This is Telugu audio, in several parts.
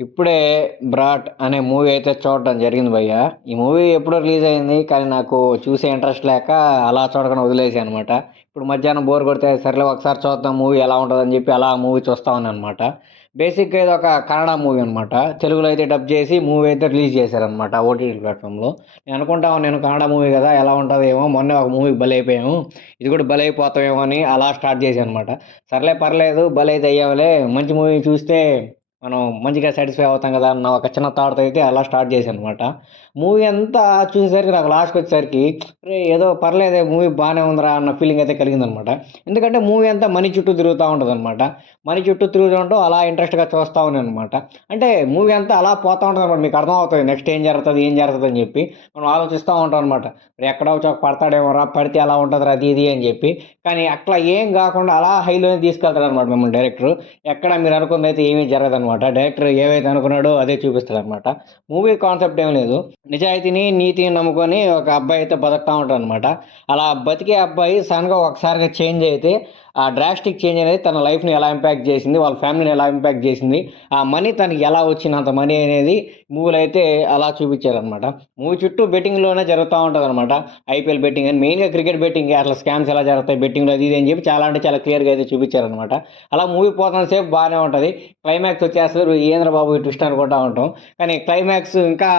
ఇప్పుడే 'బ్రాట్' అనే మూవీ అయితే చూడడం జరిగింది భయ్య. ఈ మూవీ ఎప్పుడో రిలీజ్ అయింది. కానీ నాకు చూసే ఇంట్రెస్ట్ లేక అలా చూడకుండా వదిలేసాననమాట. ఇప్పుడు మధ్యాహ్నం బోర్ కొడితే సర్లే ఒకసారి చూద్దాం మూవీ ఎలా ఉంటదని చెప్పి అలా మూవీ చూస్తా ఉన్నాననమాట. బేసిక్‌గా ఇదొక కన్నడ మూవీ అనమాట. తెలుగులో అయితే డబ్ చేసి మూవీ అయితే రిలీజ్ చేశారనమాట ఓటీటీ ప్లాట్‌ఫామ్‌లో. నేను కన్నడ మూవీ కదా! ఎలా ఉంటదేమో మొన్నే ఒక మూవీకి బలైపోయాము. ఇది కూడా బలైపోతామేమో అని అలా స్టార్ట్ చేశాననమాట. సర్లే పర్లేదు బలైతే అయ్యాంలే మంచి మూవీ చూస్తే మనం మంచిగా సాటిస్ఫై అవుతాం కదా అన్న ఒక చిన్న థాట్‌తో అయితే అలా స్టార్ట్ చేశాననమాట. మూవీ అంతా చూసేసరికి నాకు లాస్ట్‌కొచ్చేసరికి అరే! ఏదో పర్లేదే మూవీ బానే ఉందిరా అన్న ఫీలింగ్ అయితే కలిగిందనమాట. ఎందుకంటే మూవీ అంతా మనీ చుట్టూ తిరుగుతా ఉంటదనమాట. మనీ చుట్టూ తిరుగుతుంటూ అలా ఇంట్రెస్ట్‌గా చూస్తా ఉన్నాననమాట. అంటే మూవీ అంతా అలా పోతా ఉంటదనమాట. మీకు అర్థమవుతది నెక్స్ట్ ఏం జరుగుతది? ఏం జరుగుతదని చెప్పి. మనం ఆలోచిస్తా ఉంటాం అనమాట. ఎక్కడో ఒక చోట పడతాడేమోరా! పడితే ఎలా ఉంటదిరా అది ఇది అని చెప్పి. కానీ అట్లా ఏం గాకుండా అలా హైలోనే తీసుకెళ్తాడనమాట మిమ్మల్ని డైరెక్టరు. ఎక్కడ మీరు అనుకున్నదైతే ఏమీ జరగదనమాట. డైరెక్టర్ ఏవైతే అనుకున్నాడో అదే చూపిస్తాడనమాట. మూవీ కాన్సెప్ట్ ఏం లేదు. నిజాయితీని, నీతిని నమ్ముకొని ఒక అబ్బాయి అయితే బతుకుతా ఉంటాడనమాట. అలా బతికే అబ్బాయి సడెన్‌గా ఒకసారిగా చేంజ్ అయితే, ఆ డ్రాస్టిక్ చేంజ్ అనేది తన లైఫ్‌ని ఎలా ఇంపాక్ట్ చేసింది, వాళ్ళ ఫ్యామిలీని ఎలా ఇంపాక్ట్ చేసింది, ఆ మనీ తనకి ఎలా వచ్చింది మనీ అనేది మూవీలో అయితే అలా చూపిచ్చారనమాట. మూవీ చుట్టూ బెట్టింగ్‌లోనే జరుగుతా ఉంటదనమాట. ఐపీఎల్ బెట్టింగ్ అని మెయిన్‌గా క్రికెట్ బెట్టింగే అట్లా స్కామ్స్ ఎలా జరుగుతాయి బెట్టింగ్‌లో అది ఇది అని చెప్పి చాలా అంటే చాలా క్లియర్‌గా అయితే చూపిచ్చారనమాట. అలా మూవీ పోతున్నంత సేపు బానే ఉంటది. క్లైమాక్స్ వచ్చేస్తది ఏందిరా బాబు ఈ ట్విస్ట్ అనుకుంటా ఉంటాం. కానీ క్లైమాక్స్ ఇంకా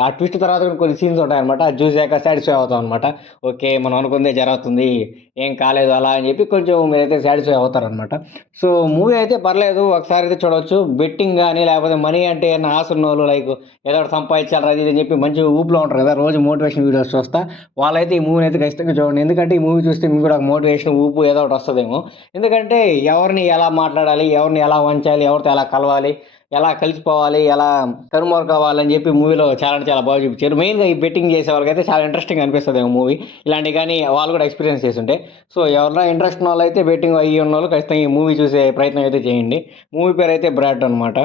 ఆ ట్విస్ట్ తర్వాత కూడా కొన్ని సీన్స్ ఉంటాయనమాట. అది చూసాక సాటిస్ఫై అవుతాం అనమాట. ఓకే. మనం అనుకుందే జరుగుతుంది. ఏం కాలేదు అలా అని చెప్పి కొంచెం మీరైతే సాటిస్ఫై అవుతారనమాట. సో, మూవీ అయితే పర్లేదు. ఒకసారైతే చూడొచ్చు. బెట్టింగ్ గాని లేకపోతే మనీ అంటే ఏమన్నా ఆశ ఉన్నోళ్ళు లైక్ ఏదో ఒకటి సంపాదించాలిరా అది ఇది అని చెప్పి మంచి ఊపులో ఉంటారు కదా! రోజు మోటివేషన్ వీడియోస్ చూస్తా. వాళ్ళైతే ఈ మూవీని అయితే ఖచ్చితంగా చూడండి. ఎందుకంటే ఈ మూవీ చూస్తే మీకు కూడా ఒక మోటివేషన్, ఊపు ఏదో ఒకటి వస్తదేమో. ఎందుకంటే ఎవరిని ఎలా మాట్లాడాలి, ఎవరిని ఎలా వంచాలి, ఎవరితో ఎలా కలవాలి, ఎలా కలిసిపోవాలి, ఎలా కనుమరుగవ్వాలని చెప్పి మూవీలో చాలా అంటే చాలా బాగా చూపించారు. మెయిన్‌గా ఈ బెట్టింగ్ చేసే వాళ్ళకైతే చాలా ఇంట్రెస్టింగ్‌గా అనిపిస్తదేమో మూవీ. ఇలాంటివి గాని వాళ్ళు కూడా ఎక్స్‌పీరియన్స్ చేసుంటే. సో, ఎవరైనా ఇంట్రెస్ట్ ఉన్నోళ్ళైతే బెట్టింగ్ అయ్యి ఉన్నోళ్ళు ఖచ్చితంగా ఈ మూవీ చూసే ప్రయత్నం అయితే చేయండి. మూవీ పేరైతే 'బ్రాడ్' అనమాట.